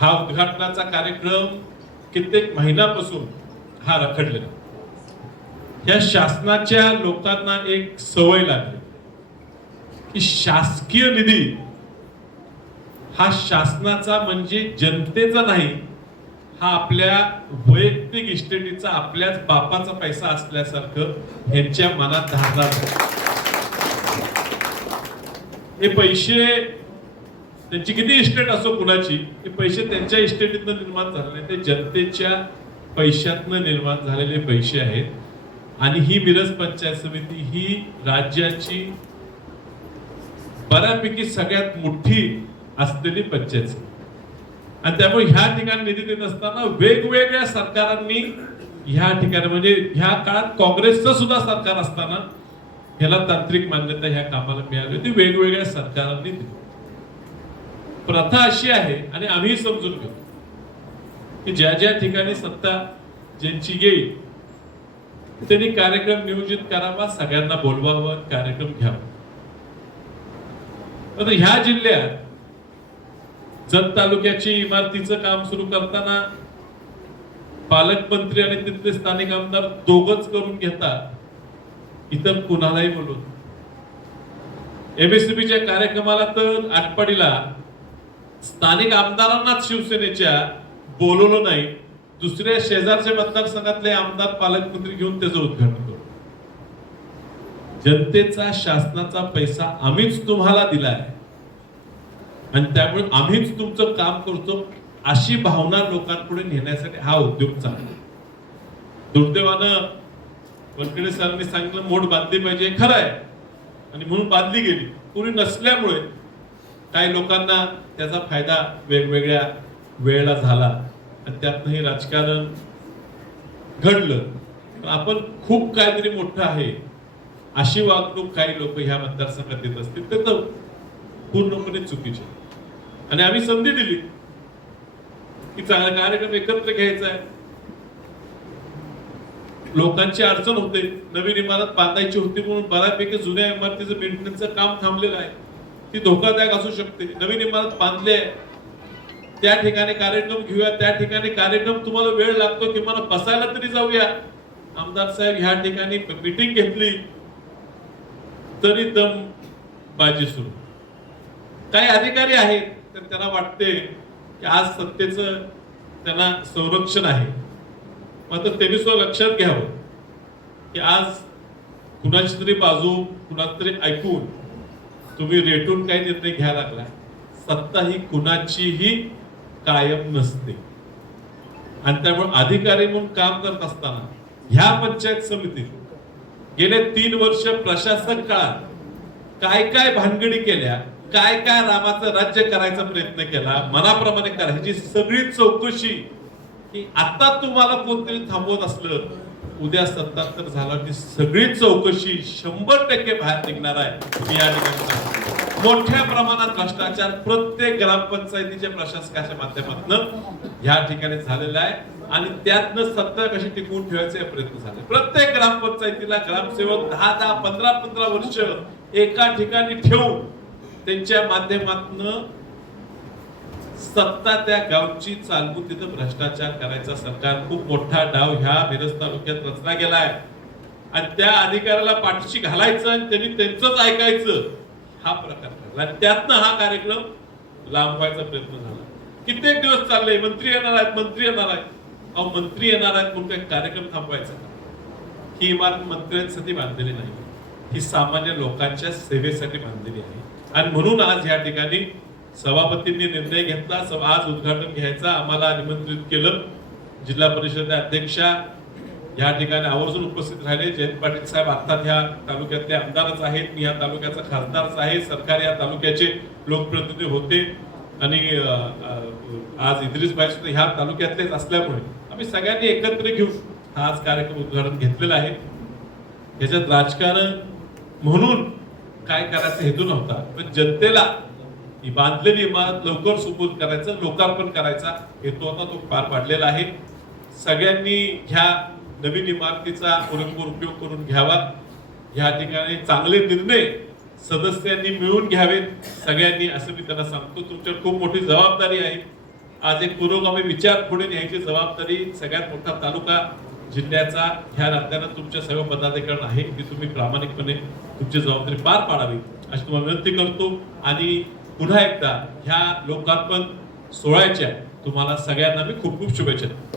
हा उद्घाटनाचा कार्यक्रम कित्येक महिन्यापासून हा रखडलेला. या शासनाच्या लोकांना एक सवय लागली की शासकीय निधी हा शासनाचा म्हणजे जनतेचा नाही, हा आपल्या वैयक्तिक इस्टेटीचा आपल्याच बापाचा पैसा असल्यासारखं ह्यांच्या मनात धारणा. हे पैसे त्यांची किती इस्टेट असो कुणाची, हे पैसे त्यांच्या इस्टेटीतनं निर्माण झालेले, ते जनतेच्या पैशातनं निर्माण झालेले पैसे आहेत. आणि ही मिरज पंचायत समिती ही राज्याची बऱ्यापैकी सगळ्यात मोठी असलेली पंचायत समिती, आणि त्यामुळे ह्या ठिकाणी निधी देत असताना वेगवेगळ्या सरकारांनी ह्या ठिकाणी, म्हणजे ह्या काळात काँग्रेसचं सुद्धा सरकार असताना ह्याला तांत्रिक मान्यता ह्या कामाला मिळाली होती, वेगवेगळ्या सरकारांनी दिली. प्रथा अशी आहे आणि आम्ही समजून घेतो की ज्या ज्या ठिकाणी सत्ता ज्यांची येईल त्यांनी कार्यक्रम नियोजित करावा, सगळ्यांना बोलवावं, कार्यक्रम घ्यावा. आता ह्या जिल्ह्यात जत तालुक्याची इमारतीचं काम सुरू करताना पालकमंत्री आणि तिथले स्थानिक आमदार दोघच करून घेतात, इतर कुणालाही बोलवत. एमएससीबीच्या कार्यक्रमाला तर आटपाडीला स्थानिक आमदारांनाच शिवसेनेच्या बोलवलं नाही, दुसऱ्या शेजारच्या मतदारसंघातले आमदार पालकमंत्री घेऊन त्याचं उद्घाटन करतो. जनतेचा शासनाचा पैसा आम्हीच तुम्हाला दिलाय आणि त्यामुळे आम्हीच तुमचं काम करतो, अशी भावना लोकांपुढे नेण्यासाठी हा उद्योग चालला. दुर्दैवानं वनखेडे सरांनी सांगितलं मोठ बांधली पाहिजे, खरं आहे, आणि म्हणून बांधली गेली. पूर्वी नसल्यामुळे काही लोकांना त्याचा फायदा वेगवेगळ्या वेळेला झाला आणि त्यातनंही राजकारण घडलं. आपण खूप काहीतरी मोठं आहे अशी वागणूक काही लोक ह्या मतदारसंघात देत असतील, ते तर पूर्णपणे चुकीचे. आणि आम्ही संधी दिली की चांगला कार्यक्रम एकत्र घ्यायचा आहे. लोकांची अडचण होते, नवीन इमारत बांधायची होती म्हणून बऱ्यापैकी जुन्या इमारतीचं मेंटेनन्सचं काम थांबलेलं आहे, ती धोकादायक असू शकते. नवीन इमारत बांधली आहे, त्या ठिकाणी कार्यक्रम घेऊया, त्या ठिकाणी कार्यक्रम तुम्हाला वेळ लागतो, किंवा बसायला तरी जाऊया. आमदार साहेब ह्या ठिकाणी मीटिंग घेतली तरी दम बाजी सुरू. काही अधिकारी आहेत तर त्यांना वाटते की आज सत्तेचं त्यांना संरक्षण आहे, मात्र त्यांनी सुद्धा लक्षात घ्यावं की आज कुणाची तरी बाजू कुणाच तरी ऐकून तुम्ही रेटून काही निर्णय घ्यायला लागला. सत्ता ही कुणाचीही कायम नसते, आणि त्यामुळे अधिकारी म्हणून काम करत असताना ह्या पंचायत समितीत गेले 3 वर्ष प्रशासक काळात काय काय भानगडी केल्या, काय काय रामाचं राज्य करायचा प्रयत्न केला, मनाप्रमाणे करायची सगळी चौकशी, की आता तुम्हाला कोणतरी थांबवत असलं, उद्या सत्तांतर झाला ती सगळी चौकशी 100% बाहेर निघणार आहे. या ठिकाणी मोठ्या प्रमाणात भ्रष्टाचार प्रत्येक ग्रामपंचायतीच्या प्रशासकाच्या माध्यमातून या ठिकाणी झालेला आहे, आणि त्यातनं सत्ता कशी टिकवून ठेवायचा प्रयत्न झाला. प्रत्येक ग्रामपंचायतीला ग्रामसेवक 10-10, 15-15 वर्ष एका ठिकाणी ठेवून त्यांच्या माध्यमातून सत्ता त्या गावची चालवून तिथं भ्रष्टाचार करायचा सरकार खूप मोठा डाव ह्या मिरज तालुक्यात रचला गेलाय. आणि त्या अधिकाऱ्याला पाठीशी घालायचं आणि त्यांनी त्यांचंच ऐकायचं, हा प्रकार घडला. आणि त्यातनं हा कार्यक्रम लांबवायचा प्रयत्न झाला. कित्येक दिवस चालले, मंत्री येणार आहेत, मंत्री येणार आहेत. अहो, मंत्री येणार आहेत म्हणून काही कार्यक्रम थांबवायचा? ही इमारत मंत्र्यांसाठी बांधलेली नाही, ही सामान्य लोकांच्या सेवेसाठी बांधलेली आहे. आणि म्हणून आज या ठिकाणी सभापतींनी निर्णय घेतला, आज उद्घाटन घ्यायचा, आम्हाला निमंत्रित केलं. जिल्हा परिषद अध्यक्षा या ठिकाणी आवर्जून उपस्थित राहिले. जयंत पाटील साहेब अर्थात ह्या तालुक्यातले आमदारच आहेत, मी ह्या तालुक्याचा खासदारच आहे, सरकार या तालुक्याचे लोकप्रतिनिधी होते, आणि आज इद्रिस भाई सुद्धा ह्या तालुक्यातलेच असल्यामुळे आम्ही सगळ्यांनी एकत्र घेऊन हा आज कार्यक्रम उद्घाटन घेतलेला आहे. याच्यात राजकारण म्हणून काय करायचा हेतू नव्हता, पण जनतेला ही बांधलेली इमारत लवकर सुपूर्द करायचं, लोकार्पण करायचा हेतू होता, तो पार पाडलेला आहे. सगळ्यांनी ह्या नवीन इमारतीचा पुरेपूर उपयोग करून घ्यावा. ह्या ठिकाणी चांगले निर्णय सदस्यांनी मिळून घ्यावेत सगळ्यांनी, असं मी त्यांना सांगतो. तुमच्यावर खूप मोठी जबाबदारी आहे. आज एक पुरोगामी विचार पुढे न्यायची जबाबदारी सगळ्यात मोठा तालुका जिल्ह्याचा ह्या नात्यानं तुमच्या सर्व पदाधिकाऱ्यांना आहे की तुम्ही प्रामाणिकपणे तुमची जबाबदारी पार पाडावी अशी तुम्हाला विनंती करतो आणि पुन्हा एकदा ह्या लोकार्पण सोहळ्याच्या तुम्हाला सगळ्यांना मी खूप खूप शुभेच्छा देतो.